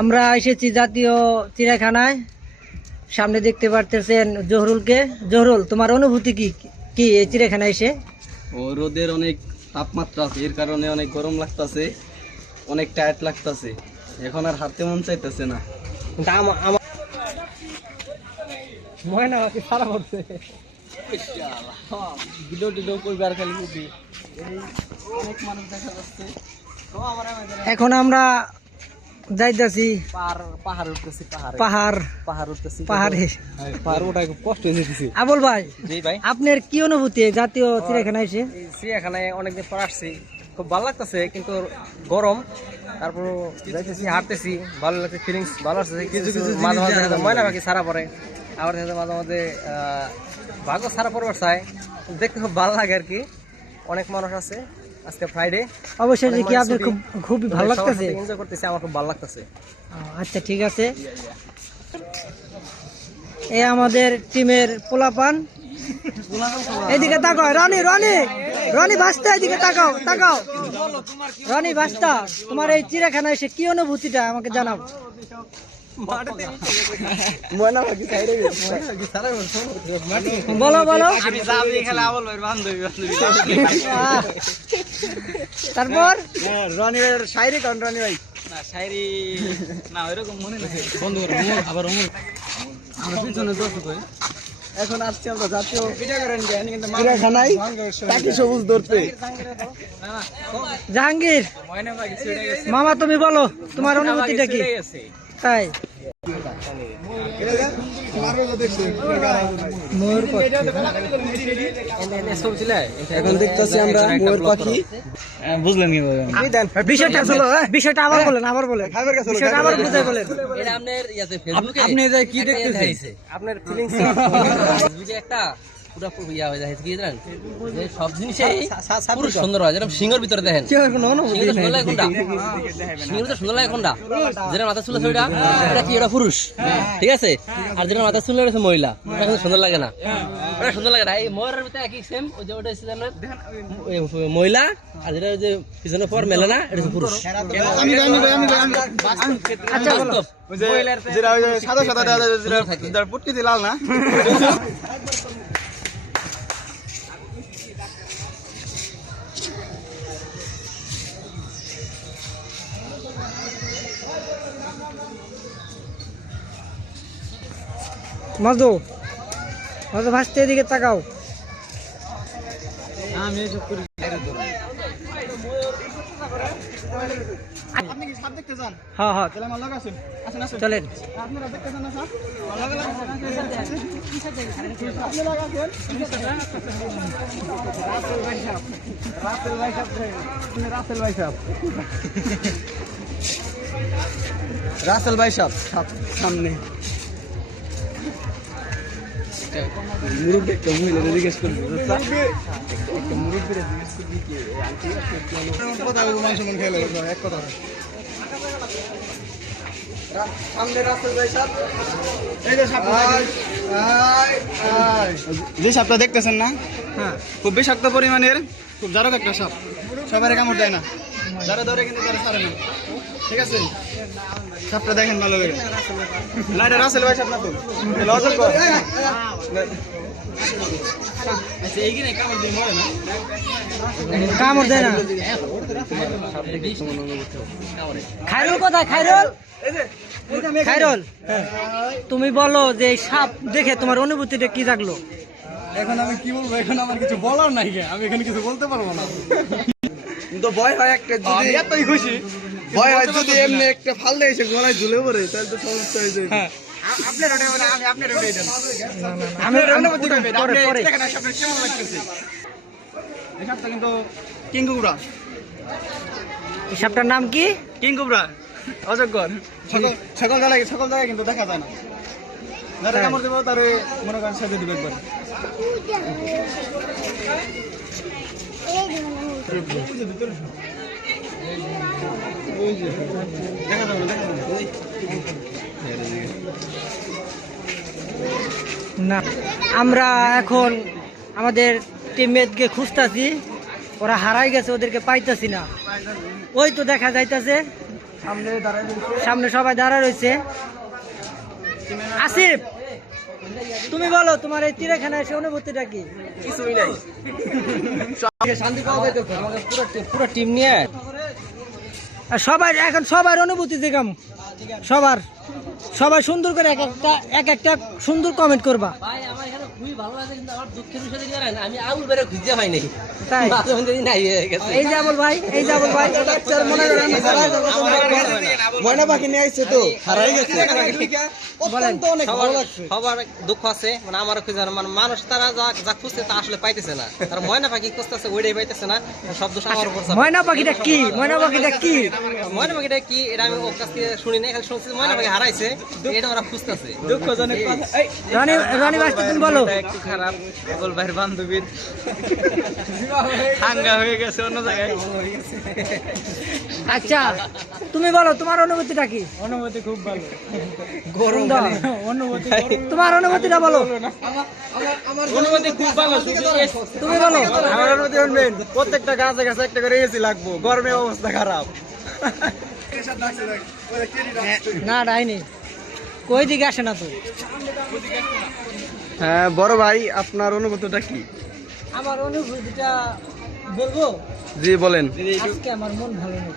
আমরা এসেছি জাতীয় চিড়িয়াখানায়। সামনে দেখতে পারতেছেন জহরুলকে। জহরুল, তোমার অনুভূতি কি কি এই চিড়িয়াখানায় এসে? ও রোদের অনেক তাপমাত্রা আছে, এর কারণে অনেক গরম লাগতেছে, অনেক টায়ার্ড লাগতেছে, এখন আর হাঁটতে মন চাইতেছে না। ময়না বাকি সারা পড়ছে ভিডিও টিডিও করবে আর খালি বুঝি অনেক মানুষ দেখা যাচ্ছে। এখন আমরা যাইতেছি পাহাড় উঠতেছি, পাহাড়ে। পাহাড় ওটা কষ্ট হয়ে যেতেছে। আবুল ভাই, জি ভাই, আপনার কি অনুভূতি এই জাতীয় চিড়িয়াখানায় এসে? চিড়িয়াখানায় অনেকদিন পর আসছি, খুব ভালো লাগতেছে, কিন্তু গরম। তারপর যাইতেছি, হাঁটতেছি, ভালো লাগছে, ফিলিংস ভালো আসছে। কিছু কিছু মাঝে মাঝে ময়না পাখি সারা পড়ে, আবার মাঝে মাঝে ভাগ্য সারা পড়বার চায়, দেখতে খুব ভালো লাগে আর কি। অনেক মানুষ আছে, আজকে ফ্রাইডে। অবশ্যই যে কি আপনার খুবই ভালো লাগতেছে, এনজয় করতেছি, আমার খুব ভালো লাগতেছে। আচ্ছা ঠিক আছে। এই আমাদের টিমের পোলাপান, এদিকে তাকাও। রনি রনি রনি বাস্তা, এদিকে তাকাও তাকাও। রনি বাস্তা, তোমার এই চিড়িয়াখানায় এসে কি অনুভূতিটা আমাকে জানাও। বলো বলো। তারপর রনির শায়রি কোন? রনি ভাই না, শায়রি না ওইরকম মনে নেই। বন্ধু আবার আমরা পিছনে দোষ কই। এখন আসছি আমরা জাতীয় চিড়িয়াখানায় টাকি সবুজ ধরতে। জাহাঙ্গীর মামা, তুমি বলো তোমার অনুভূতিটা কি? তাই এখন দেখতেছি আমরা ময়ূর পাখি। বুঝলেন কি? বিষয়টা আবার বলেন, আবার বলেন, বিষয়টা আবার বুঝাই বলেন। আপনি কি দেখতেছেন? আপনার ফিলিংস একটা পুরো ইয়া হয়ে যায় কি জানেন, যে সব জিনিসই পুরো সুন্দর হয়। যেরকম সিংহের ভিতরে দেখেন, সিংহের সুন্দর লাগে কোনটা? সিংহের ভিতরে সুন্দর লাগে কোনটা? যেটা মাথা চুল আছে ওইটা, এটা কি? ওটা পুরুষ, ঠিক আছে। আর যেটা মাথা চুল আছে মহিলা, ওটা কিন্তু সুন্দর লাগে না, ওটা সুন্দর লাগে না। এই ময়ূরের ভিতরে একই সেম, ওই যে ওটা হচ্ছে মহিলা, আর যেটা যে পিছনে পর মেলে না, এটা হচ্ছে পুরুষ। আচ্ছা বলো। যেটা ওই যে সাদা সাদা যেটা পুটকি লাল না। মাজু মাজু ভাসতে, এদিকে তাকাও। আমি এসব করি। আপনি কি সাপ দেখতে চান? হ্যাঁ হ্যাঁ, চলেন। আপনারা দেখতে চান না সাপ? রাসেল ভাই সাপ সামনে মুরব্বী একটা মহিলা জিজ্ঞেস করবি, একটা মুরব্বীরা জিজ্ঞেস করবি কি আন্টি কথা মানুষ মন খেলে এক কথা। সামনে রাসেল ভাই সাপ, এই যে সাপ, যে সাপটা দেখতেছেন না, হ্যাঁ, খুব বিষাক্ত পরিমাণের, খুব জারক একটা সাপ, সবার কামড় দেয় না, যারা ধরে কিন্তু তারা ছাড়ে না, ঠিক আছে। সাপটা দেখেন ভালো করে, না এটা রাসেল ভাই সাপ না তো, কামড় দেয় না। খায়রুল কোথায়? খায়রুল, খায়রুল, তুমি বলো যে এই সাপ দেখে তোমার অনুভূতিটা কি জাগলো? এখন আমি কি বলবো, এখন আমার কিছু বলার নাই, আমি এখানে কিছু বলতে পারবো না। কিন্তু ভয় হয় একটা, যদি এতই খুশি ভয় হয়, যদি এমনি একটা ফাল দিয়ে এসে গলায় ঝুলে পড়ে তাহলে তো সমস্যা হয়ে যাবে। কিন্তু কিংকুবরা, এই সাপটার নাম কি? কিংকুবরা, অজগর। সকল জায়গায় কিন্তু দেখা যায় না, যারা কামড় দেবো তার মনে করেন সাথে দিবে একবার। না, আমরা এখন আমাদের টিমমেটকে খুঁজতাছি, ওরা হারাই গেছে, ওদেরকে পাইতাছি না। ওই তো দেখা যাইতাছে সামনে সবাই দাঁড়া রয়েছে। আসিফ, তুমি বলো তোমার এই চিড়িয়াখানায় এসে অনুভূতিটা কি? কিছুই নাই, শান্তি পাওয়া যাইতো আমাদের পুরো টিম নিয়ে। আর সবাই এখন সবার অনুভূতি দেখাম, সবাই সুন্দর করে এক একটা সুন্দর কমেন্ট করবা। ভাই আমার এখানে খুবই ভালো লাগে, কিন্তু আমার দুঃখের বিষয় কি জানেন, আমি আউল বেরে খুঁজে পাই নাই। তাই নাই হয়ে গেছে। এই যে আবুল ভাই, ময়না পাখি নিয়ে আসছে তো হারাই গেছে। সবার দুঃখ আছে, মানে আমারও খুঁজে মানে মানুষ তারা যা খুঁজছে তা আসলে পাইতেছে না, তারা ময়না পাখি খুঁজতেছে ওইটাই পাইতেছে না, সব দোষ আমার উপর। ময়না পাখিটা কি? ময়না পাখিটা কি? ময়না পাখিটা কি এটা আমি ওর কাছ থেকে শুনি না, খালি শুনছি ময়না পাখি হারাইছে, এটা ওরা খুঁজতেছে। দুঃখজনক কথা। রানী বাস্তা তুমি বলো। একটু খারাপ, আবুল ভাইয়ের বান্ধবীর হাঙ্গা হয়ে গেছে অন্য জায়গায়। আচ্ছা তুমি বলো তোমার অনুভূতিটা কি? অনুভূতি খুব ভালো। গরম অনুভূতি, তোমার অনুভূতিটা বলো। অনুভূতি খুব ভালো, তুমি বলো। আমার অনুভূতি শুনবেন, প্রত্যেকটা গাছে গাছে একটা করে এসি লাগবো, গরমে অবস্থা খারাপ। না ডাইনি কই দিকে আসে না তো। হ্যাঁ বড় ভাই, আপনার অনুভূতিটা কি? আমার অনুভূতিটা বলবো? জি বলেন। আজকে আমার মন ভালো নেই।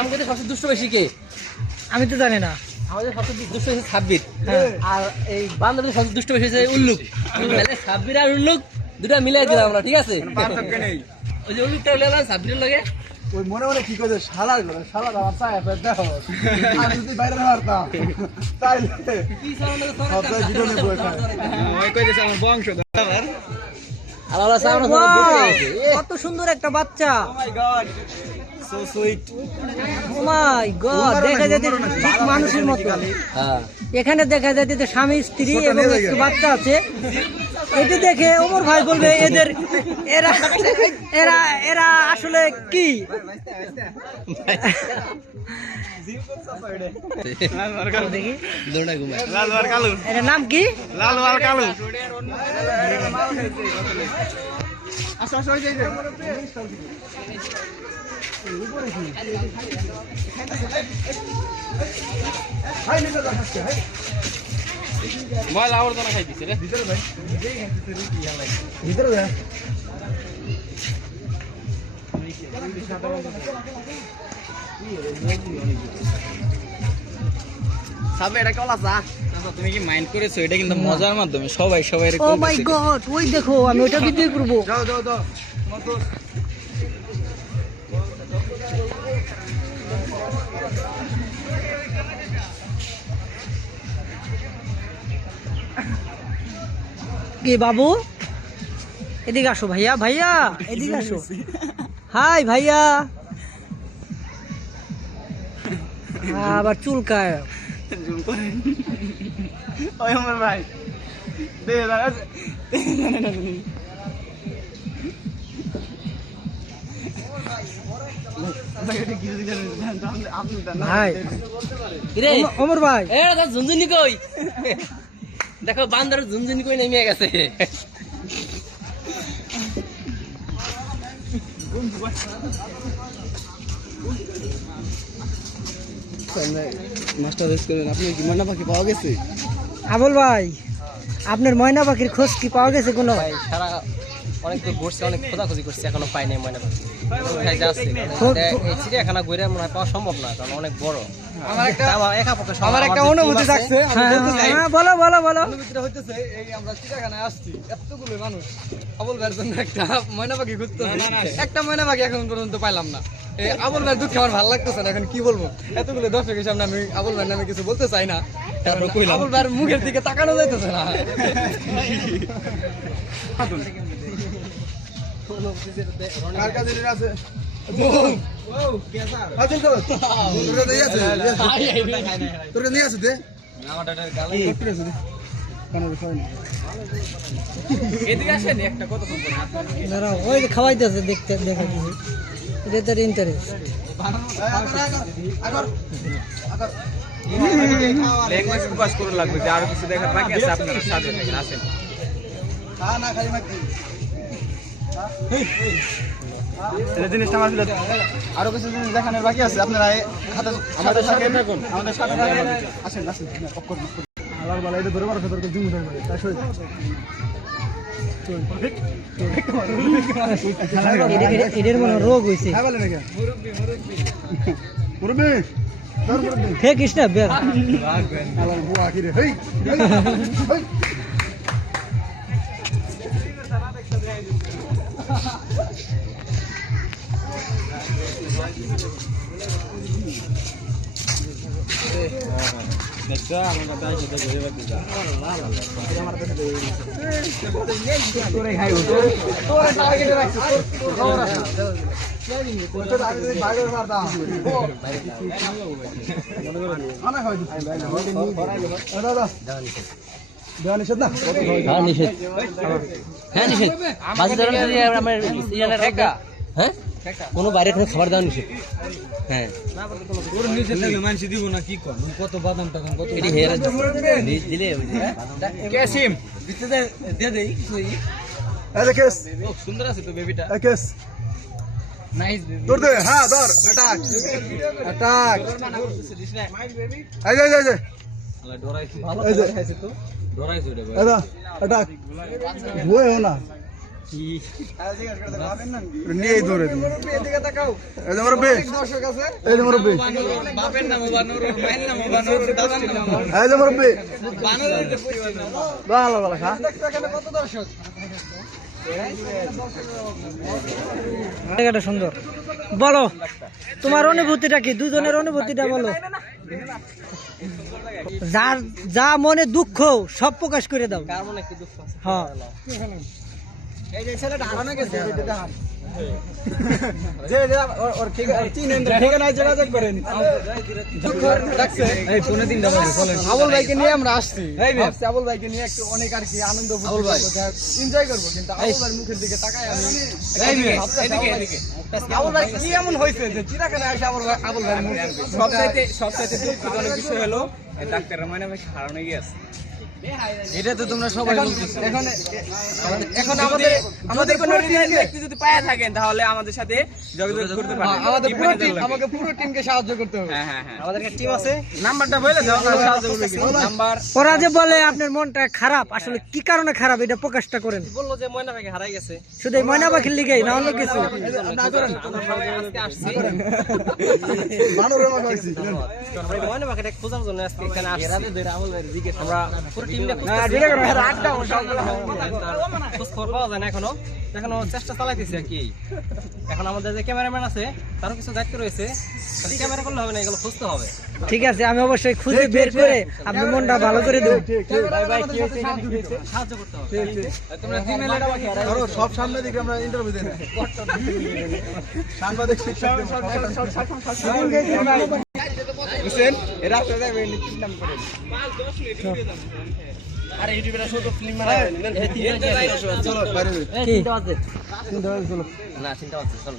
আমাদের সবচেয়ে দুষ্ট বেশি কে? আমি তো জানি না। আমাদের সবচেয়ে দুষ্ট হয়েছে সাব্বির, হ্যাঁ। আর এই বান্ধবীর সবচেয়ে দুষ্ট বেশি হয়েছে উল্লুক। তাহলে সাব্বির আর উল্লুক দুটা মিলাই দিলাম আমরা, ঠিক আছে? ওই যে উল্লুকটা লেলাম সাব্বিরের লগে। ওই মনে মনে কি করছে, শালা আমার চায় ফের দেখো, আমি যদি বাইরে হারতাম তাইলে কি সাউন্ড করে সবসময় ভিডিও নেবো এখানে। ওই কইতেছে আমার বংশ আবার। আলাদা সাউন্ড করে Wow, বসে গেছে। কত সুন্দর একটা বাচ্চা। ও মাই গড, সো সুইট। ও মাই গড, দেখা যায় ঠিক মানুষের মতো। হ্যাঁ, এখানে দেখা যায় যে স্বামী স্ত্রী এবং একটু বাচ্চা আছে। এটি দেখে ওমর ভাই বলবে এদের এরা এরা এরা আসলে কি? দেখি দৌড়া ঘুমায়। লাল আর কালো, এর নাম কি? লাল আর কালো। আচ্ছা আচ্ছা, এই যে হাই নিতে যাচ্ছে, হাই ময়লা আবর্জনা খাই দিছে রে। ভিতরে ভাই, ভিতরে যা। সাবে এটা কলা চা। তুমি কি মাইন্ড করেছো? এটা কিন্তু মজার মাধ্যমে সবাই সবাই ও মাই গড, ওই দেখো আমি ওটা ভিডিও করব। যাও যাও যাও। কি বাবু, এদিকে আসো ভাইয়া, ভাইয়া এদিকে আসো। হাই ভাইয়া। আবার চুলকায়। জুম করে। ওই আমার ভাই দে দাঁড়া। ভাই কিরে ওমর ভাই, এ দাদা ঝুনঝুনি কই? দেখো বান্দর ঝুনঝুনি কই নেমে গেছে। মাস্টার করেন, আপনি কি ময়না পাখি পাওয়া গেছে? আবুল ভাই আপনার ময়না পাখির খোঁজ কি পাওয়া গেছে কোনো? ভাই সারা অনেক দূর ঘুরছে, অনেক খোঁজাখুঁজি করছে, এখনো পাই নাই ময়না পাখি। কোথায় যাচ্ছে এই চিড়িয়াখানা ঘুরে মনে হয় পাওয়া সম্ভব না, কারণ অনেক বড়। আমার একটা অনুভূতি থাকছে, আমি বলতে চাই। হ্যাঁ, বলো বলো বলো। অনুভূতিটা হইতেছে, এই আমরা চিড়িয়াখানায় আসছি, এতগুলো মানুষ আবুল ভাইয়ের জন্য একটা ময়না পাখি খুঁজতেছি, একটা ময়না পাখি এখন পর্যন্ত পাইলাম না। এই আবুল ভাইয়ের দুঃখে আমার ভালো লাগতেছে না, এখন কি বলবো? এতগুলো দর্শকের সামনে আমি আবুল ভাইয়ের নামে কিছু বলতে চাই না, আবুল ভাইয়ের মুখের দিকে তাকানো যাইতেছে না। দাঁড়াও, ওই যে খাওয়াইতেছে দেখতে দেখা দিছি এটা তার ইন্টারেস্ট। ল্যাঙ্গুয়েজ ফোকাস করে লাগবে যে আরো কিছু দেখার বাকি আছে আপনারা সাথে থাকেন আসেন এই জিনিসটা আমার আরো কিছু জিনিস দেখানোর বাকি আছে, আপনারা আমাদের সাথে থাকুন, আমাদের সাথে থাকুন। আসেন আসেন আলার বালা এটা ধরে মারো তোকে জুম ধরে মারে তাই সই এদের মনে হয় রোগ হয়েছে। হ্যাঁ বলেন নাকি মুরব্বি তোর মুরব্বি হে কৃষ্ণ বের আলার বুয়া কি রে হেই হেই দেখছো আমার কথা আছে তো ধরে বাকি যা তোরে খাই উঠো তোরে টার্গেটে রাখছিস তোর আছে তোর টার্গেটে বাইরে মারতা আনা খাই দিই দাদা দেওয়া নিষেধ না? হ্যাঁ নিষেধ, হ্যাঁ নিষেধ। বাজি ধরানো যদি আমার ইয়ানের হ্যাঁ কোনো বাইরে থেকে খাবার দেওয়া নিষেধ। হ্যাঁ ওর নিচে থাকলে মানসি দিব না কি কর কত বাদাম টাকাম কত এটি হেয়ার দিলে ক্যাসিম দিতে দে দেই এই কেস ও সুন্দর আছে তো বেবিটা এই কেস নাইস দৌড় দে, হ্যাঁ ধর অ্যাটাক অ্যাটাক এই যে এই যে আলা ডরাইছি ভালো এই যে খাইছে তো ডরাইছি রে ভাই এটা অ্যাটাক ভয় হো না কি নিয়ে দৌড়ে দিই এদিকে তাকাও এই যে মুরব্বি দর্শক আছে এই যে মুরব্বি বাপের নাম বানর মায়ের নাম বানর দাদার নাম এই যে মুরব্বি বানরের যে পরিবার নাম ভালো ভালো খা এখানে কত দর্শক জায়গাটা সুন্দর। বলো তোমার অনুভূতিটা কি, দুজনের অনুভূতিটা বলো। যার যা মনে দুঃখ সব প্রকাশ করে দাও। কার মনে কি দুঃখ আছে? হ্যাঁ এই যে ছেলেটা হারানো গেছে এটা দেখান যে ওর ঠিকানায় যোগাযোগ করেন ডাকছে এই পৌনে 3টা বাজে চলেন আবুল ভাইকে নিয়ে আমরা আসছি ভাবছি আবুল ভাইকে নিয়ে একটু অনেক আর কি আনন্দ এনজয় করবো, কিন্তু আবুল ভাইয়ের মুখের দিকে তাকায় আমি এদিকে এদিকে আবুল ভাই কি এমন হয়েছে যে চিড়াখানা এসে আবুল ভাইয়ের মুখ সবচাইতে দুঃখজনক বিষয় হলো এই ডাক্তাররা মানে ভাই হারানো গিয়েছে। এটা তো তোমরা সবাই বলতেছো। এখন আমাদের কোনো ব্যক্তি যদি পায়া থাকেন তাহলে আমাদের সাথে যোগাযোগ করতে পারেন। আমাকে পুরো টিমকে সাহায্য করতে হবে। হ্যাঁ হ্যাঁ হ্যাঁ আমাদের একটা টিম আছে, নাম্বারটা বলে দাও আমরা সাহায্য করব কিন্তু নাম্বার ওরা যে বলে আপনার মনটা খারাপ, আসলে কি কারণে খারাপ এটা প্রকাশটা করেন। বললো যে ময়না ভাইকে হারাই গেছে। শুধু এই ময়না পাখির লিগেই না অন্য কিছু। আজকে আসছি বানরের মতো হইছি। আমরা এই ময়না পাখিটা খোঁজার জন্য আজকে এখানে আসছি। আমরা পুরো টিমটা খোঁজ খবর পাওয়া যায় না এখনো চেষ্টা চালাইতেছি আর কি। এখন আমাদের যে ক্যামেরাম্যান আছে তারও কিছু দায়িত্ব রয়েছে, খালি ক্যামেরা করলে হবে না, এগুলো খুঁজতে হবে। ঠিক আছে, আমি অবশ্যই খুঁজে বের করে আপনি মনটা ভালো করে দেব। সাহায্য করতে হবে। তোমরা জিমেইলটা ধরো সব সামনে দিকে আমরা ইন্টারভিউ দেন সাংবাদিক শিক্ষক বুঝছেন এরা আসলে যাবে নিশ্চিত নাম করে আরে ইউটিউবে শুধু ফিল্ম বানায় এই তিনটা চলো বাইরে কি? চলো না চিন্তা করতে চলো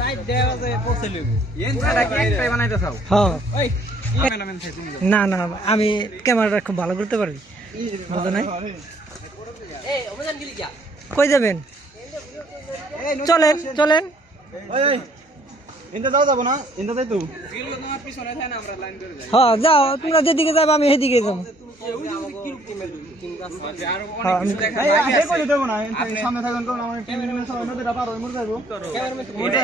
সাইড দেওয়া আছে পৌঁছে লইব এন ছাড়া কি একটাই বানাইতে চাও হ্যাঁ ওই ক্যামেরাম্যান থাই তুমি না না, আমি ক্যামেরাটা খুব ভালো করতে পারি। বুঝো নাই? এই অভিযান গিলি যা কই যাবেন? চলেন চলেন। ইন্দা যাও যাবো না ইন্দা যাই তো এগুলো তোমার পিছনে থাকে না আমরা লাইন ধরে যাই হ্যাঁ যাও, তোমরা যেদিকে যাবে আমি সেদিকে যাবো। হ্যাঁ, আমি- দেবো না সামনে থাকুন আমার টিম সবাই নদীটা পার হয়ে মরে যাবো এটা